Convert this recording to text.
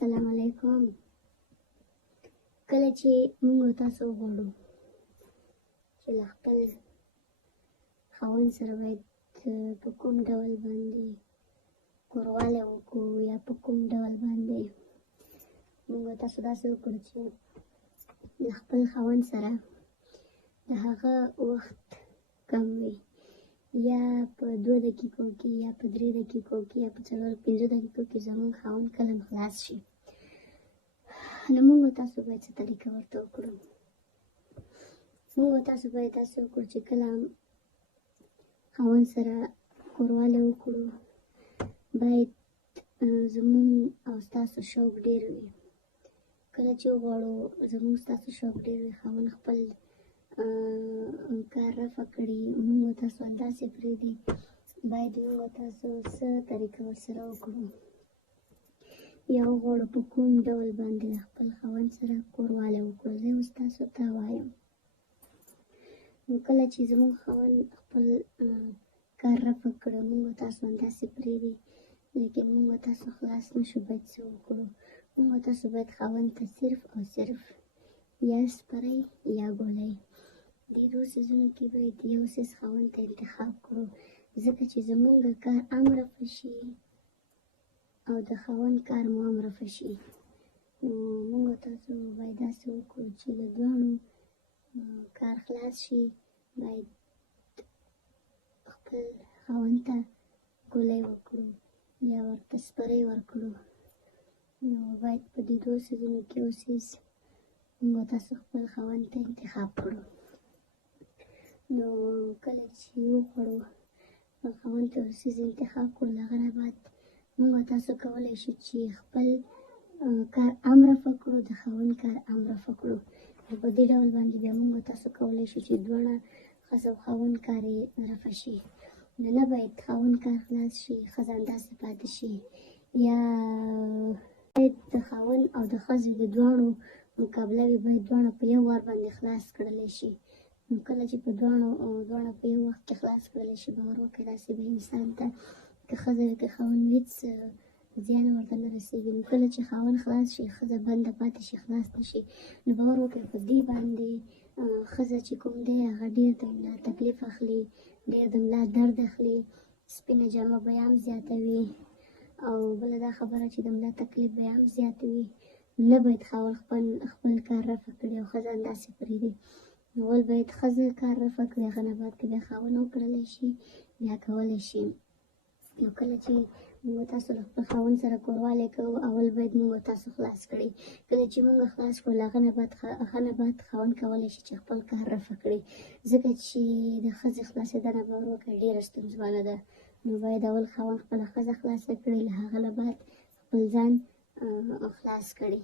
السلام علیکم. کله چې موږ تاسو وغواړو چې له خپل خاوند سره باید په کوم ډول باندې کوروالی وکړو یا په کوم ډول باندې موږ تاسو داسې وکړو چې له خپل خاوند سره د هغه وخت کم وي، یا په 2 دقیقو کې یا په 3 دقیقو کې یا په 4-5 دقیقو کې زموږ خاوند کلم خلاص شي. نو موږ تاسو باید څه طریقه ورته وکړو؟ موږ تاسو باید داسې وکړو چې کله خاوند سره کوروالی وکړو باید زموږ او ستاسو شوق ډېر وي. کله چې وغواړو زموږ ستاسو شوق ډېر وي، خاوند خپل کار رفع کړي، موږ تاسو همداسې پرېږدي، باید موږ تاسو څه طریقه ورسره وکړو یا وغواړو په کوم ډول باندې له خپل خاوند سره کوروالی وکړو. زه اوس تاسو ته وایم. نو کله چې زموږ خاوند خپل کار رفع کړی، موږ تاسو همداسې پرېږدي، لیکن موږ تاسو خلاص نه شو، باید څه وکړو؟ موږ تاسو باید خاوند ته صرف او صرف یا سپری یا ګولۍ، دې 2 څیزونو کې باید یو څیز خاوند ته انتخاب کړو، ځکه چې زموږ کار هم رفع شي او د خاوند کار مو هم رفع شي. نو موږ تاسو باید داسې وکړو چې د دواړو کار خلاص شي. باید خپل خاوند ته ګولۍ ورکړو یا ورته سپری ورکړو. نو باید په دې 2 څیزونو کې یو څیز موږ تاسو خپل خاوند ته انتخاب کړو. نو کله چې وخوړو خپل خاوند ته یو څیز انتخاب کړو، له هغه نه بعد موږ تاسو کولی شو چې خپل کار هم رفع کړو، د خاوند کار هم رفع کړو. نو په دې ډول باندې بیا موږ تاسو کولی شو چې دواړه ښځه او خاوند کار یې رفع شي. نو نه باید خاوند کار خلاص شي، ښځه همداسې پاتې شي، یا باید د خاوند او د ښځې د دواړو مقابله وي، باید دواړه په یو وار باندې خلاص کړلی شي. نو کله چې په دواړه په یو وخت کې خلاص کړلی شي، باور وکړئ داسې به انسان ته که ښځه وي که خاوند وي هېڅ زیان ورته نه رسېږي. نو کله چې خاوند خلاص شي، ښځه بنده پاتې شي، خلاص نه شي، نو باور وکړئ په دې باندې ښځه چې کوم دی هغه ډېر د ملا تکلیف اخلي، ډېر د ملا درد اخلي، سپینه جامه به یې هم زیاته وي، او بله دا خبره چې د ملا تکلیف به یې هم زیات وي. نه باید خاوند خپل کار رفع کړي او ښځه همداسې پرېږدي. اول باید ښځه کار رفع کړي، هغه نه بعد که بیا خاوند وکړلی شي بیا کولی شي. نو کله چې موږ تاسو له خپل خاوند سره کوروالی کوو، اول باید موږ تاسو خلاص کړئ. کله چې موږ خلاص کړو، له هغه نه بعد خاوند کولی شي چې خپل کار رفع کړي، ځکه چې د ښځې خلاصېدنه باور وکړئ ډېره ستونزمنه ده. نو باید اول خاوند خپله ښځه خلاصه کړي، له هغه نه بعد خپل ځان خلاص کړي.